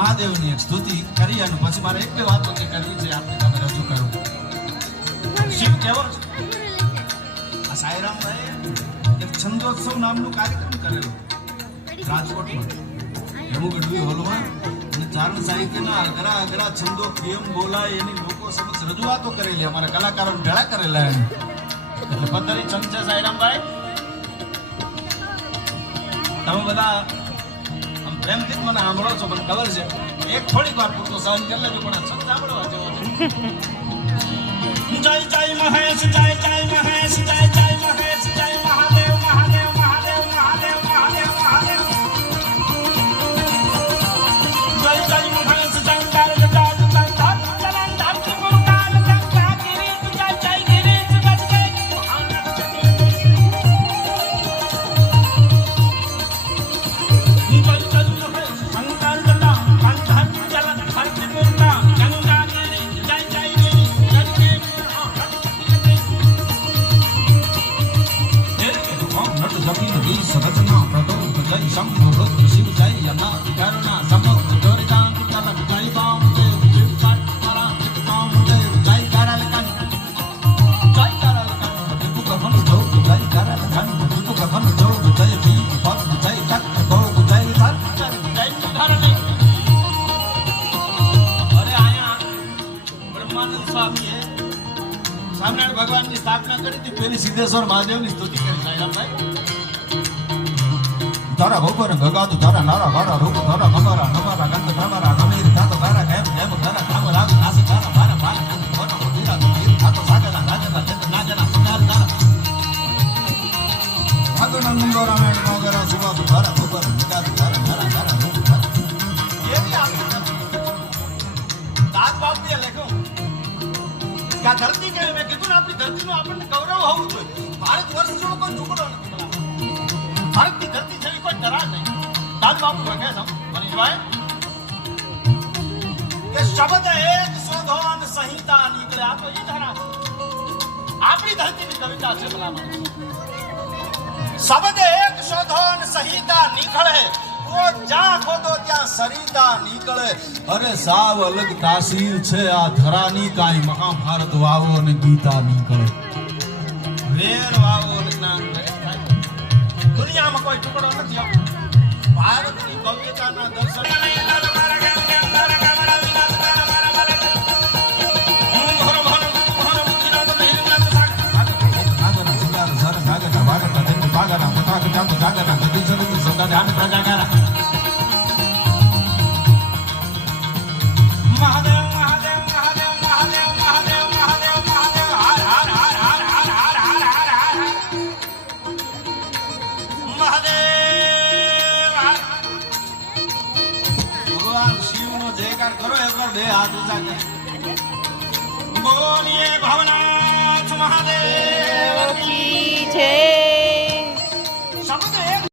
મહાદેવની એક સ્તુતિ કરી અને પછી મારે એક બે વાતો જે કરવી છે આપણે તમે રજૂ કરું. શિવ કેવો આ સાયરામભાઈ એક છંદોત્સવ નામનું કાર્યક્રમ કરેલો. રાજકોટમાં. એમુ ગઢવી હોલમાં ચારણ સાહિત્યના અઘરા અઘરા છંદો કેમ બોલાય એની લોકો સમક્ષ રજૂઆતો કરેલી. અમારા કલાકારો ભેળા કરેલા એને. એટલે પંદરી છંદ છે સાયરામભાઈ તમે બધા પ્રેમથી મને સાંભળો છો મને ખબર છે. એક થોડીક વાર પૂરતો સહન કરી લેજો પણ છંદ સાંભળવા જેવો જય જય મહેશ જય જય સમૃદ્ધ શિવચર્ય કરુણા સમૃદ્ધ દોરિતા સ્થાપના કરી હતી. પેલી સિદ્ધેશ્વર મહાદેવની સ્તુતિ કરી. સાહેબ તારા ગોબર ગગાદ તારા નારા ગાડા રૂપ, તારા નબારા નબારા ગંધ પ્રમારા ગમીર તાતો તારા કેમ કેમ, તારા કામ રાગ નાસ તારા મારા મારા કંદ કોનો મોટીરા ગીર તાતો સાગરા રાજના જત નાજના સુનાર તારા. ભાગણ નંગોરા મેણ મોગરા જીવા તુ, તારા ગોબર ગગાદ તારા નારા ગાડા રૂપ, તારા. દાદ બાપ ને લખો. કે ધરતી કે, મેં કીધું ને, આપણી ધરતીનો આપણને ગૌરવ હોવું જોઈએ. ભારત વર્ષનો કોઈ ટુકડો નથી. દાદ બાપુ છે મનીષભાઈ? કે શબ્દ એક શોધો અને સંહિતા નીકળે. આ તો એ ધરા. આપણી ધરતીની કવિતા છે ભલામણ. શબ્દ એક શોધો અને સંહિતા નીકળે. જ્યાં ખોદો અને ગીતા નીકળે. દુનિયામાં કોઈ ટુકડો નથી Canadá. महादेव आजूचा बोलिए भावनाच महादेव.